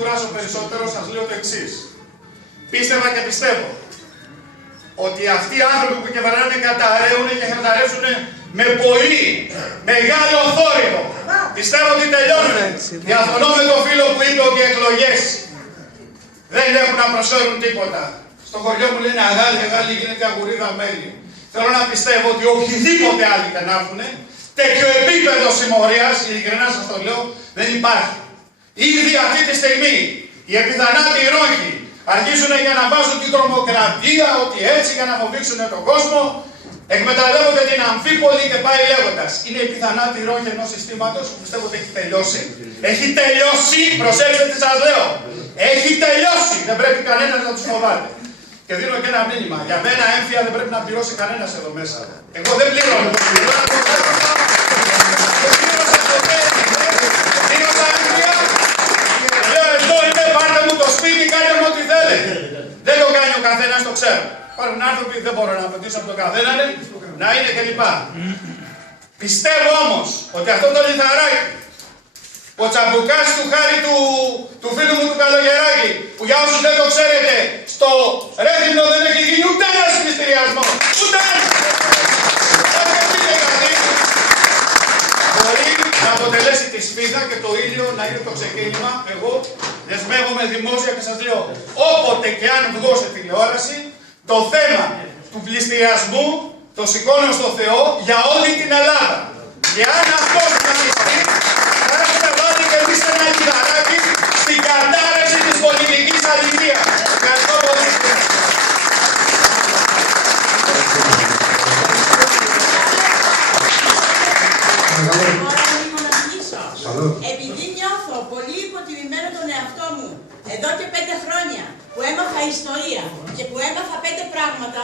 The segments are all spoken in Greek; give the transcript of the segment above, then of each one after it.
κουράσω περισσότερο, σας λέω το εξής. Πίστευα και πιστεύω ότι αυτοί οι άνθρωποι που κυβερνάνε καταραίουν και χαρταρεύσουν με πολύ μεγάλο θόρυβο. Πιστεύω ότι τελειώνουν. Διαφωνώ με τον φίλο που είπε ότι οι εκλογές δεν έχουν να προσφέρουν τίποτα. Στο χωριό μου λένε αγάλι γίνεται αγουρίδα μέλι. Θέλω να πιστεύω ότι οποιοδήποτε άλλοι και να έρθουν, τέτοιο επίπεδο συμμορίας, ειλικρινά σας το λέω, δεν υπάρχει. Ήδη αυτή τη στιγμή οι επιθανάτοι ρόχοι αρχίζουν για να βάζουν την τρομοκρατία, ότι έτσι για να φοβήξουν τον κόσμο, εκμεταλλεύονται την Αμφίπολη και πάει λέγοντας. Είναι η πιθανάτη ρόχη ενός συστήματος που πιστεύω ότι έχει τελειώσει. Έχει τελειώσει, προσέξτε τι σας λέω. Έχει τελειώσει, δεν πρέπει κανένας να τους φοβάται. Και δίνω και ένα μήνυμα. Για μένα έμφυα δεν πρέπει να πληρώσει κανένας εδώ μέσα. Εγώ δεν πληρώνω. Πλήρωσα έμφυα. Λέω εδώ είμαι, πάρτε μου το σπίτι, κάντε μου ό,τι θέλετε. Δεν το κάνει ο καθένας, το ξέρω. Υπάρχουν άνθρωποι, δεν μπορώ να απαιτήσω από τον καθένα, να είναι κλπ. Πιστεύω όμως ότι αυτό το λιθαράκι, ο τσαμπουκάς του χάρη του φίλου μου του Καλογεράκη, που για όσους δεν το ξέρετε, στο Ρέθυμνο δεν έχει γίνει ούτε ένας πληστηριασμός. Ούτε ένας. Μπορεί να αποτελέσει τη σφίδα και το ήλιο να είναι το ξεκίνημα. Εγώ δεσμεύομαι δημόσια και σας λέω, όποτε και αν βγω σε τηλεόραση, το θέμα του πληστηριασμού το σηκώνω στο Θεό για όλη την Ελλάδα. Και αν αυτό συναντηθεί, θα έχουμε βάλει και εμείς ένα λιθαράκι στην κατάρρευση της πολιτικής αληθείας. Ευχαριστώ πολύ. Επειδή νιώθω πολύ υποτιμημένο τον εαυτό μου εδώ και 5 χρόνια που έμαθα ιστορία και που έμαθα 5 πράγματα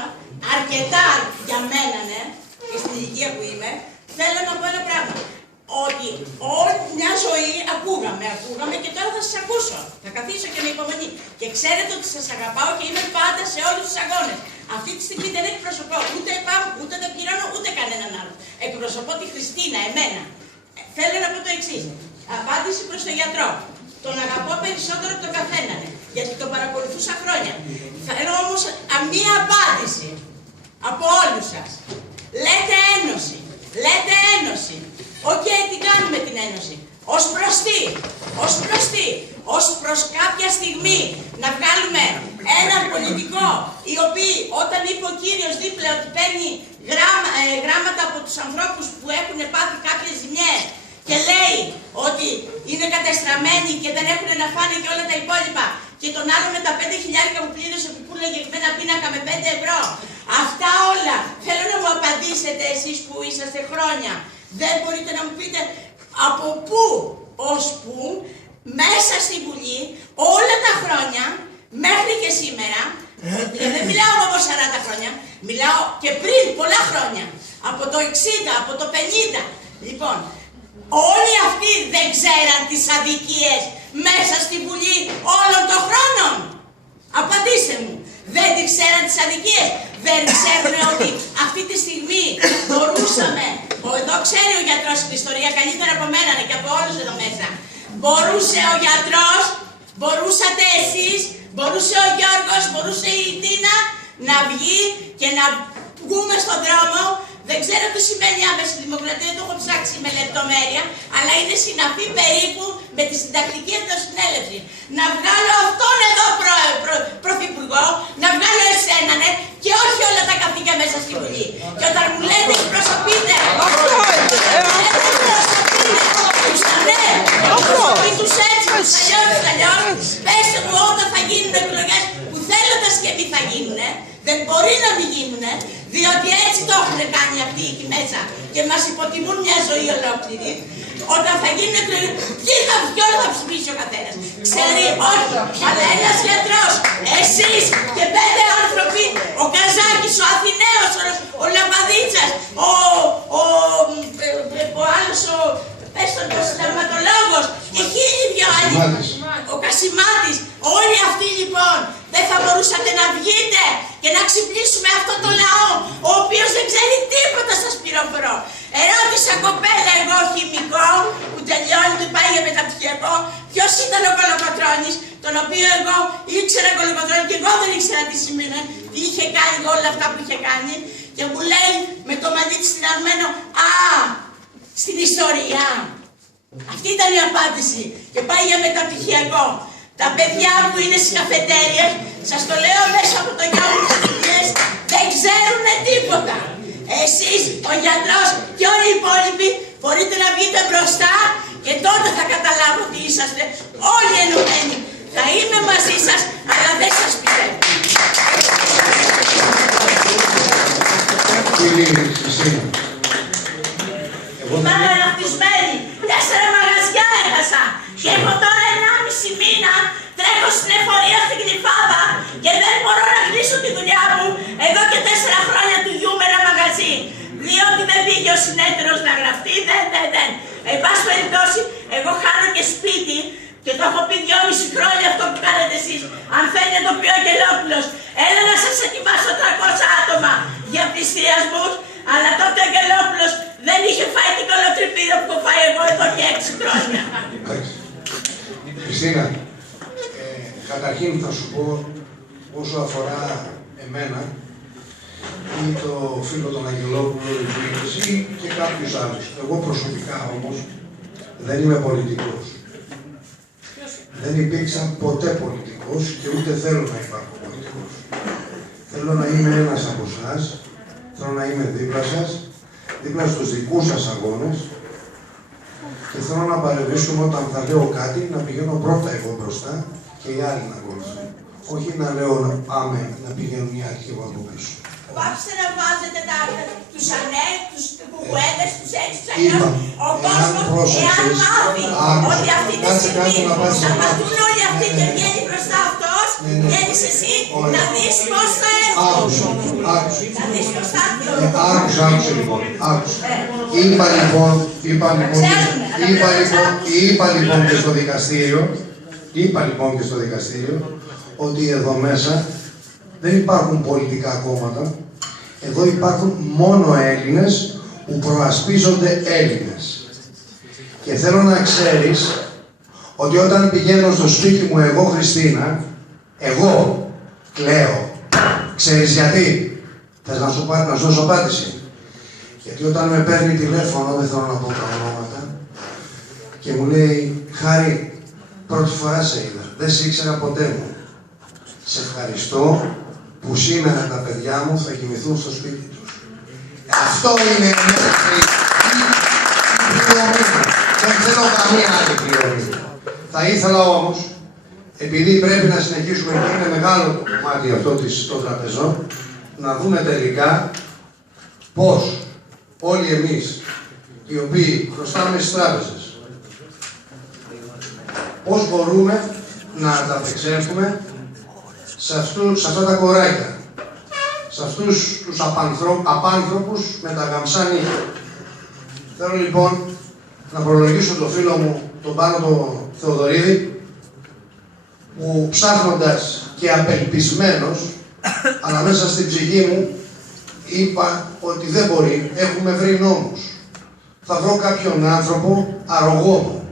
αρκετά για μένα, ναι, και στην ηλικία που είμαι, θέλω να πω ένα πράγμα. Ότι όλη μια ζωή ακούγαμε και τώρα θα σας ακούσω. Θα καθίσω και με υπομονή. Και ξέρετε ότι σας αγαπάω και είμαι πάντα σε όλους τους αγώνες. Αυτή τη στιγμή δεν εκπροσωπώ ούτε ΕΠΑΜ, ούτε δεν πληρώνω, ούτε κανέναν άλλο. Εκπροσωπώ τη Χριστίνα, εμένα. Θέλω να πω το εξής. Απάντηση προς τον γιατρό. Τον αγαπώ περισσότερο από τον καθέναν, γιατί τον παρακολουθούσα χρόνια. Θέλω όμως μία απάντηση από όλους σας. Λέτε ένωση. Λέτε ένωση. Οκ, τι κάνουμε την ένωση. Ως προς τι. Ως προς κάποια στιγμή να βγάλουμε έναν πολιτικό, οι οποίοι όταν είπε ο κύριος δίπλα ότι παίρνει γράμματα από τους ανθρώπους που έχουν πάθει κάποιες ζημιές και λέει ότι είναι κατεστραμμένοι και δεν έχουν να φάνε και όλα τα υπόλοιπα, και τον άλλο με τα 5.000 που πλήρωσε που πουλάγε ένα πίνακα με 5 ευρώ. Αυτά όλα θέλω να μου απαντήσετε εσείς που είσαστε χρόνια. Δεν μπορείτε να μου πείτε από πού ως πού μέσα στη Βουλή όλα τα χρόνια μέχρι και σήμερα, δεν μιλάω από 40 χρόνια, μιλάω και πριν πολλά χρόνια, από το 60, από το 50. Λοιπόν, όλοι αυτοί δεν ξέραν τις αδικίες μέσα στη Βουλή όλων των χρόνων. Απαντήστε μου. Δεν τις ξέραν τις αδικίες. Δεν ξέρουν ότι αυτή τη στιγμή μπορούσαμε, εδώ ξέρει ο γιατρός την ιστορία καλύτερα από μένα και από όλους εδώ μέσα. Μπορούσε ο γιατρός, μπορούσατε εσείς, μπορούσε ο Γιώργος, μπορούσε η Τίνα να βγει και να βγούμε στον δρόμο. Δεν ξέρω τι σημαίνει άμεση δημοκρατία, το έχω ψάξει με λεπτομέρεια, αλλά είναι συναφή περίπου με τη συντακτική εθνοσυνέλευση. Να βγάλω αυτόν εδώ πρωθυπουργό, να βγάλω εσένα, ναι, και όχι όλα τα καθήκια μέσα στη Βουλή. Και όταν μου λέτε εκπροσωπείτε, τους έτσι, τους αλλιώς, πέστε μου όταν θα γίνουν εκλογές που θέλοντας και τι θα γίνουνε, δεν μπορεί να μην γίνουνε, διότι έτσι το έχουν κάνει αυτοί εκεί μέσα και μας υποτιμούν μια ζωή ολόκληρη. Όταν θα γίνουν εκλογές, ποιο θα ψηφίσει ο καθένας. Ξέρει, όχι, αλλά ένας γιατρός, εσείς και 5 άνθρωποι, ο Καζάκης, ο Αθηναίος, ο Λαμπαδίτσας, ο άλλος, πες τον συνταγματολόγος και 1000 άλλοι, ο Κασιμάτης, όλοι αυτοί λοιπόν, δεν θα μπορούσατε να βγείτε και να ξυπνήσουμε αυτό το λαό, ο οποίος δεν ξέρει τίποτα, σας πληροφορώ. Ερώτησα κοπέλα εγώ χημικό, που τελειώνει και πάει για μεταπτυχιακό, ποιος ήταν ο Κολοκοτρώνης, τον οποίο εγώ ήξερα Κολοκοτρώνη και εγώ δεν ήξερα τι σημαίνει, τι είχε κάνει όλα αυτά που είχε κάνει, και μου λέει με το μαντί της συναρμένο, α, στην ιστορία. Αυτή ήταν η απάντηση και πάει για μεταπτυχιακό. Τα παιδιά που είναι στις καφετέριες, σας το λέω μέσα από το γιο μου τις ηλικίες, δεν ξέρουν τίποτα. Εσείς, ο γιατρός και όλοι οι υπόλοιποι μπορείτε να βγείτε μπροστά και τότε θα καταλάβω ότι είσαστε όλοι ενωμένοι. Θα είμαι μαζί σας, αλλά δεν σας πιστεύω. Ήμουν αναπτυσμένη, 4 μαγαζιά έχασα και έχω τώρα 1,5 μήνα τρέχω στην εφορία στην Κρυφάδα και δεν μπορώ να κλείσω τη δουλειά μου εδώ και 4 χρόνια του γιου με ένα μαγαζί. Διότι δεν πήγε ο συνέτερος να γραφτεί, δεν. Εν πάση περιπτώσει, εγώ χάνω και σπίτι και το έχω πει 2,5 χρόνια αυτό που κάνετε εσείς. Αν θέλετε το πει ο Αγγελόπουλος, έλα να σας ετοιμάσω 300 άτομα για πληστηριασμούς, αλλά τότε ο Αγγελόπουλος δεν είχε φάει την κολοτριπίδα που έχω φάει εγώ εδώ και 6 χρόνια. Χριστίνα, καταρχήν θα σου πω όσο αφορά εμένα ή το φίλο τον Αγγελόπουλο ή και κάποιους άλλους. Εγώ προσωπικά όμως δεν είμαι πολιτικός. Δεν υπήρξα ποτέ πολιτικός και ούτε θέλω να υπάρχω πολιτικός. Θέλω να είμαι ένας από εσάς, θέλω να είμαι δίπλα σας, δίπλα στους δικούς σας αγώνες και θέλω να παρεμβήσουμε όταν θα λέω κάτι, να πηγαίνω πρώτα εγώ μπροστά και οι άλλοι να ακολουθούν. Όχι να λέω να πάμε να πηγαίνουν οι άλλοι και εγώ από πίσω. Πάψτε να βάζετε τους ΑΝΕ, τους κουκουέδες, τους έτσι, τους αλλιώς. Ο κόσμος, εάν μάθει ότι αυτή τη στιγμή θα μαθούν όλοι αυτοί και βγαίνει μπροστά αυτός, βγαίνεις εσύ, να δεις πώς θα έρθουν. Να δεις πώς θα έρθουν. Άκουσα λοιπόν. Είπα λοιπόν και στο δικαστήριο ότι εδώ μέσα δεν υπάρχουν πολιτικά κόμματα. Εδώ υπάρχουν μόνο Έλληνες που προασπίζονται Έλληνες. Και θέλω να ξέρεις ότι όταν πηγαίνω στο σπίτι μου εγώ, Χριστίνα, εγώ κλαίω. Ξέρεις γιατί? Θες να σου δώσω απάντηση? Γιατί όταν με παίρνει τηλέφωνο, δεν θέλω να πω τα ονόματα, και μου λέει, Χάρη, πρώτη φορά σε είδα, δεν σε ήξερα ποτέ μου. Σε ευχαριστώ που σήμερα τα παιδιά μου θα κοιμηθούν στο σπίτι τους. Αυτό είναι η πληρωμή. Δεν θέλω καμία άλλη πληρωμή. Θα ήθελα όμως, επειδή πρέπει να συνεχίσουμε και είναι μεγάλο το κομμάτι αυτό των τραπεζών, να δούμε τελικά πώς όλοι εμείς, οι οποίοι χρωστάμε στις τράπεζες, πώς μπορούμε να ανταπεξέλθουμε σε αυτά τα κοράκια, σε αυτούς τους απάνθρωπους με τα γαμψά νύχια. Θέλω λοιπόν να προλογίσω τον φίλο μου, τον Πάνο τον Θεοδωρίδη, που ψάχνοντας και απελπισμένος, αλλά μέσα στην ψυχή μου, είπα ότι δεν μπορεί, έχουμε βρει νόμους. Θα βρω κάποιον άνθρωπο αρρωγό μου.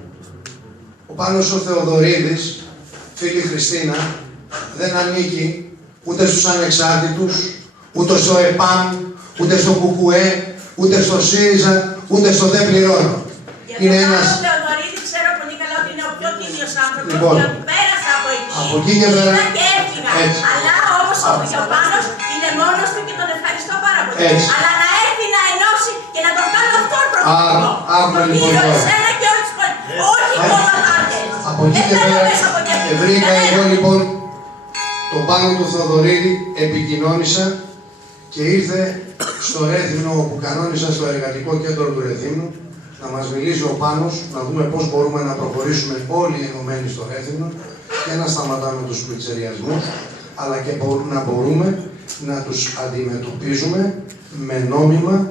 Ο Πάνος ο Θεοδωρίδης, φίλη Χριστίνα, δεν ανήκει ούτε στους ανεξάρτητους, ούτε στο ΕΠΑΜ, ούτε στο ΚΚΕ, ούτε στο ΣΥΡΙΖΑ, ούτε στο δεν πληρώνω. Είναι ένας... Ο Θεοδωρίδη ξέρω πολύ καλά ότι είναι ο πιο τίμιος άνθρωπος, λοιπόν, γιατί πέρασα από εκεί και πέρα και έφυγα. Αλλά όμως ο Πάνος είναι μόνος του και τον ευχαριστώ πάρα πολύ. Αλλά να έρθει να ενώσει και να τον κάνω αυτόν πρωθυπουργό. Τον κύριο εσένα και όλους τους πολιτικούς. Όχι κόμματάτες. Από εκεί και πέρα βρήκα εγώ λοιπόν τον Πάνο του Θεοδωρίδη, επικοινώνησα και ήρθε στο Ρέθυμνο, όπου κανόνισα στο εργατικό κέντρο του Ρεθύμνου, να μας μιλήσει ο Πάνος, να δούμε πώς μπορούμε να προχωρήσουμε όλοι ενωμένοι στο Ρέθυμνο και να σταματάμε τους πλητσεριασμούς, αλλά και να μπορούμε να τους αντιμετωπίζουμε με νόμιμα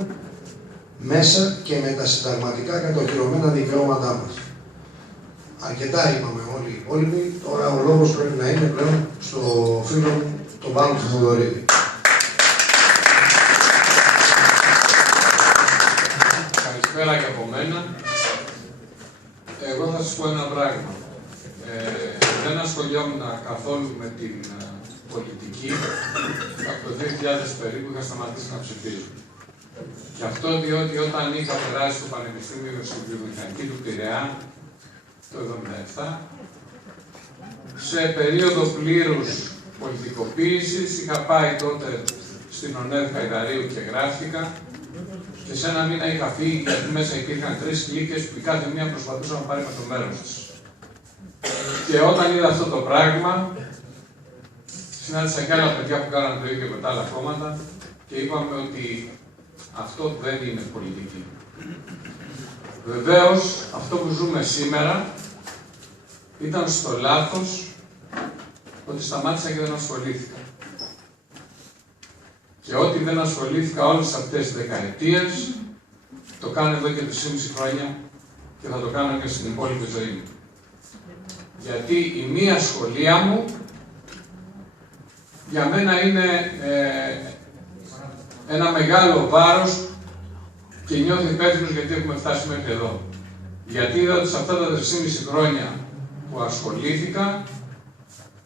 μέσα και με τα συνταγματικά κατοχυρωμένα δικαιώματά μας. Αρκετά είπαμε όλοι οι υπόλοιποι, τώρα ο λόγος πρέπει να είναι πλέον στο φίλο μου, τον Πάνο του Θεοδωρίδη. Καλησπέρα και από μένα. Εγώ θα σας πω ένα πράγμα. Δεν ασχολιόμουν καθόλου με την πολιτική, από το 2000 περίπου είχα σταματήσει να ψηφίζω. Και αυτό διότι όταν είχα περάσει στο Πανεπιστήμιο στην Βιομηχανική του Πειραιά το 1977, σε περίοδο πλήρους πολιτικοποίησης, είχα πάει τότε στην ΟΝΕΔ Χαϊδαρίου και γράφτηκα και σε ένα μήνα είχα φύγει γιατί μέσα υπήρχαν 3 κλίκες που η κάθε μία προσπαθούσα να πάρει με το μέρος της. Και όταν είδα αυτό το πράγμα, συνάντησα και άλλα παιδιά που κάνανε το ίδιο με τα άλλα κόμματα και είπαμε ότι αυτό δεν είναι πολιτική. Βεβαίως, αυτό που ζούμε σήμερα ήταν στο λάθος ότι σταμάτησα και δεν ασχολήθηκα. Και ό,τι δεν ασχολήθηκα όλες αυτές τις δεκαετίες, το κάνω εδώ και 3,5 χρόνια και θα το κάνω και στην υπόλοιπη ζωή μου. Γιατί η μία σχολεία μου για μένα είναι ένα μεγάλο βάρος και νιώθω υπεύθυνος γιατί έχουμε φτάσει μέχρι εδώ. Γιατί είδα ότι σε αυτά τα 3,5 χρόνια που ασχολήθηκα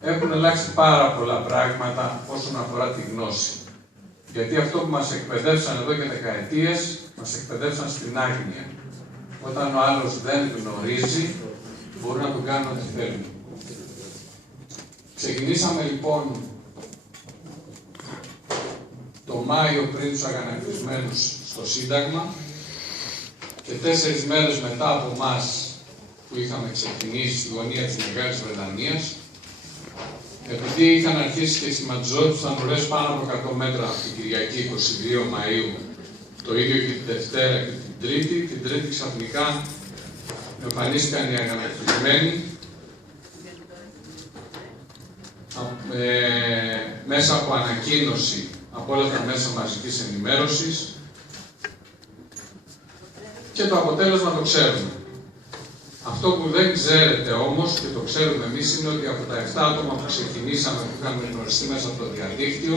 έχουν αλλάξει πάρα πολλά πράγματα όσον αφορά τη γνώση. Γιατί αυτό που μας εκπαιδεύσαν εδώ και δεκαετίες, μας εκπαιδεύσαν στην άγνοια. Όταν ο άλλος δεν γνωρίζει, μπορεί να του κάνει ό,τι θέλει. Ξεκινήσαμε λοιπόν το Μάιο πριν τους αγανακτισμένους στο Σύνταγμα και 4 μέρες μετά από εμάς που είχαμε ξεκινήσει στη γωνία της Μεγάλης Βρετανίας, επειδή είχαν αρχίσει και σχηματιζόντουσαν ουρές πάνω από 100 μέτρα την Κυριακή 22 Μαΐου, το ίδιο και την Δευτέρα και την Τρίτη, την Τρίτη ξαφνικά εμφανίστηκαν οι αγανακτισμένοι μέσα από ανακοίνωση από όλα τα μέσα μαζικής ενημέρωσης και το αποτέλεσμα το ξέρουμε. Αυτό που δεν ξέρετε όμως και το ξέρουμε εμείς είναι ότι από τα 7 άτομα που ξεκινήσαμε που είχαμε γνωριστεί μέσα από το διαδίκτυο,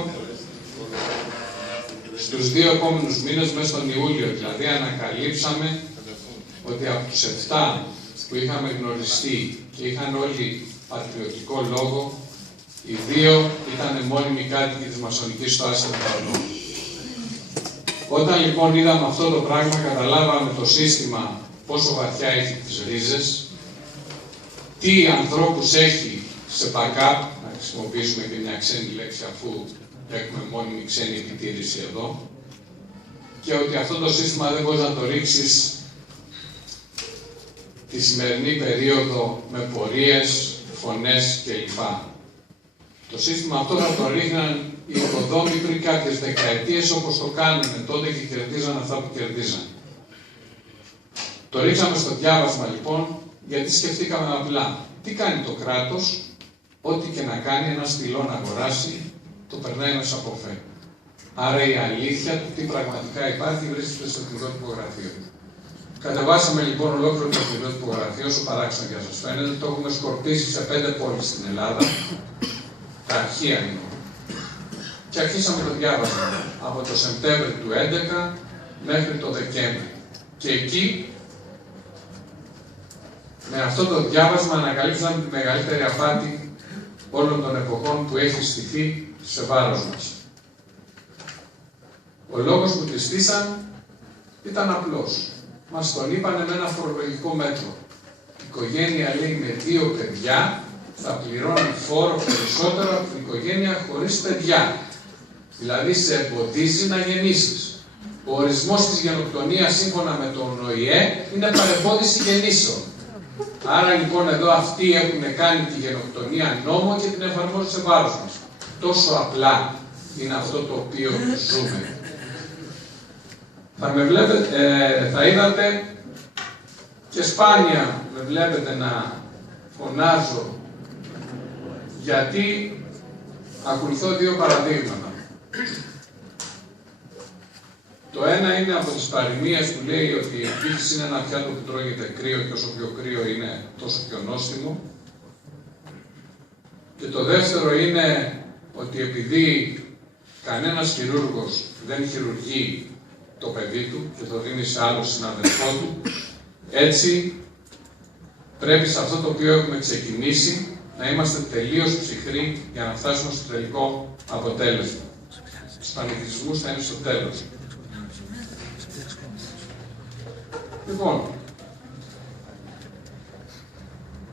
στους 2 επόμενους μήνες, μέσα στον Ιούλιο δηλαδή, ανακαλύψαμε ότι από τους 7 που είχαμε γνωριστεί και είχαν όλοι πατριωτικό λόγο, οι 2 ήταν μόνιμοι κάτοικοι της Μασονικής στο Άσιο Παρνό. Όταν λοιπόν είδαμε αυτό το πράγμα, καταλάβαμε το σύστημα πόσο βαθιά έχει τις ρίζες, τι ανθρώπους έχει σε backup, να χρησιμοποιήσουμε και μια ξένη λέξη αφού έχουμε μόνιμη ξένη επιτήρηση εδώ, και ότι αυτό το σύστημα δεν μπορείς να το ρίξεις τη σημερινή περίοδο με πορείες, φωνές κλπ. Το σύστημα αυτό θα το ρίχναν οι οικοδόμοι πριν κάποιες δεκαετίες όπως το κάνανε τότε και κερδίζαν αυτά που κερδίζαν. Το ρίξαμε στο διάβασμα λοιπόν, γιατί σκεφτήκαμε απλά τι κάνει το κράτος, ό,τι και να κάνει ένα στυλό να αγοράσει, το περνάει μέσα από φε. Άρα η αλήθεια του τι πραγματικά υπάρχει βρίσκεται στο εθνικό τυπογραφείο. Κατεβάσαμε λοιπόν ολόκληρο το εθνικό τυπογραφείο, όσο παράξενο και να σας φαίνεται, το έχουμε σκορπίσει σε 5 πόλεις στην Ελλάδα, τα αρχεία είναι. Και αρχίσαμε το διάβασμα από το Σεπτέμβριο του 2011 μέχρι το Δεκέμβριο. Και εκεί, με αυτό το διάβασμα ανακαλύψαμε τη μεγαλύτερη απάτη όλων των εποχών που έχει στηθεί σε βάρος μας. Ο λόγος που τη στήσαν ήταν απλός. Μας τον είπανε με ένα φορολογικό μέτρο. Η οικογένεια λέει με 2 παιδιά θα πληρώνει φόρο περισσότερο από την οικογένεια χωρίς παιδιά. Δηλαδή σε εμποδίζει να γεννήσεις. Ο ορισμός της γενοκτονίας σύμφωνα με τον ΟΗΕ είναι παρεμπόδιση γεννήσεων. Άρα λοιπόν εδώ αυτοί έχουν κάνει τη γενοκτονία νόμο και την εφαρμόζουν σε βάρος μας. Τόσο απλά είναι αυτό το οποίο ζούμε. Θα είδατε και σπάνια με βλέπετε να φωνάζω γιατί ακολουθώ 2 παραδείγματα. Το ένα είναι από τις παροιμίες που λέει ότι η εκδίκηση είναι ένα πιάτο που τρώγεται κρύο και όσο πιο κρύο είναι τόσο πιο νόστιμο. Και το δεύτερο είναι ότι επειδή κανένας χειρούργος δεν χειρουργεί το παιδί του και το δίνει σε άλλο συναδελφό του, έτσι πρέπει σε αυτό το οποίο έχουμε ξεκινήσει να είμαστε τελείως ψυχροί για να φτάσουμε στο τελικό αποτέλεσμα. Στους πανηγυρισμούς θα είναι στο τέλος. Λοιπόν,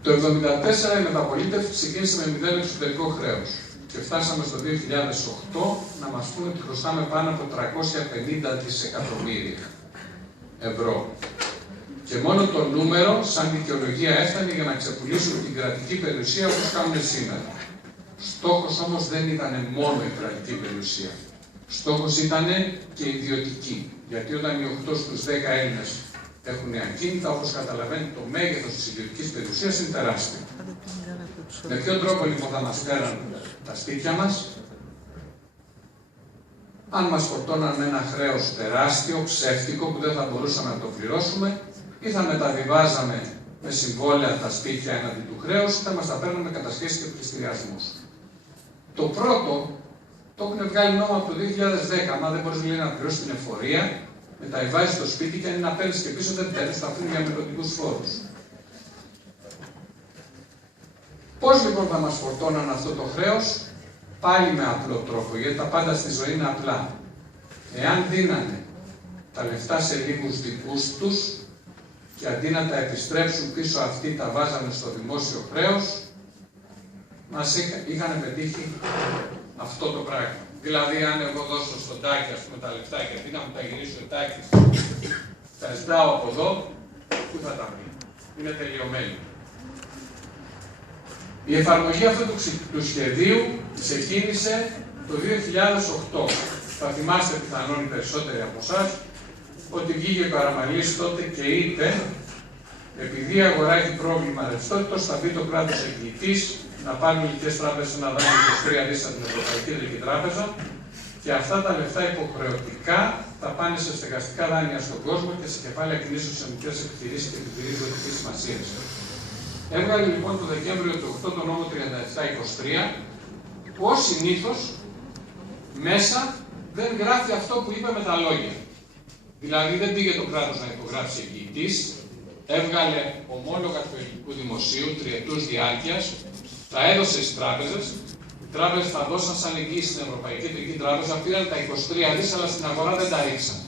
το 1974 η μεταπολίτευση ξεκίνησε με 0 εξωτερικό χρέος και φτάσαμε στο 2008 να μας πούνε ότι χρωστάμε πάνω από 350 δισεκατομμύρια ευρώ. Και μόνο το νούμερο σαν δικαιολογία έφτανε για να ξεπουλήσουν την κρατική περιουσία όπως κάνουν σήμερα. Στόχος όμως δεν ήταν μόνο η κρατική περιουσία. Στόχος ήταν και η ιδιωτική. Γιατί όταν οι 8 στους 10 Έλληνες έχουν ακίνητα, όπως καταλαβαίνετε, το μέγεθος της ιδιωτικής περιουσίας είναι τεράστιο. Με ποιον τρόπο λοιπόν θα μας πέραν τα σπίτια μας? Αν μας φορτώναν με ένα χρέος τεράστιο, ψεύτικο, που δεν θα μπορούσαμε να το πληρώσουμε, ή θα μεταβιβάζαμε με συμβόλαια τα σπίτια έναντι του χρέους, ή θα μας τα παίρνουμε κατασχέσεις και πληστηριασμούς. Το πρώτο το έχουν βγάλει νόμο από το 2010. Αν δεν μπορείς να πληρώσεις την εφορία, μεταβιβάζεις το σπίτι και αν να παίρνεις και πίσω, δεν παίρνεις, θα αφήνουν για μελλοντικούς φόρους. Πώς λοιπόν θα μας φορτώναν αυτό το χρέος? Πάλι με απλό τρόπο, γιατί τα πάντα στη ζωή είναι απλά. Εάν δίνανε τα λεφτά σε λίγους δικούς τους και αντί να τα επιστρέψουν πίσω αυτοί τα βάζανε στο δημόσιο χρέος, μας είχαν πετύχει αυτό το πράγμα. Δηλαδή, αν εγώ δώσω στον Τάκη, ας πούμε, τα λεφτά και αντί να μου τα γυρίσει ο Τάκης, τα ζητάω από εδώ, πού θα τα πει? Είναι τελειωμένο. Η εφαρμογή αυτού του σχεδίου ξεκίνησε το 2008. Θα θυμάστε πιθανόν οι περισσότεροι από εσάς ότι βγήκε ο Καραμανλής τότε και είπε, επειδή η αγορά έχει πρόβλημα ρευστότητας, θα μπει το κράτος εγγυητής να πάρουν ελληνικές τράπεζες ένα δάνειο 23 δις από την Ευρωπαϊκή Κεντρική Τράπεζα και αυτά τα λεφτά υποχρεωτικά θα πάνε σε στεγαστικά δάνεια στον κόσμο και σε κεφάλαια κινήσεων σε μικρές επιχειρήσεις και επιχειρήσεις ζωτικής σημασίας. Έβγαλε λοιπόν το Δεκέμβριο του 8 το νόμο 3723, που ως συνήθως μέσα δεν γράφει αυτό που είπε με τα λόγια. Δηλαδή δεν πήγε το κράτος να υπογράψει εγγυητής, έβγαλε ομόλογα του ελληνικού δημοσίου τριετούς διάρκειας, τα έδωσε στις τράπεζες, οι τράπεζες τα δώσαν σαν εγγύηση στην Ευρωπαϊκή Κεντρική Τράπεζα, πήραν τα 23 δις, αλλά στην αγορά δεν τα ρίξαν.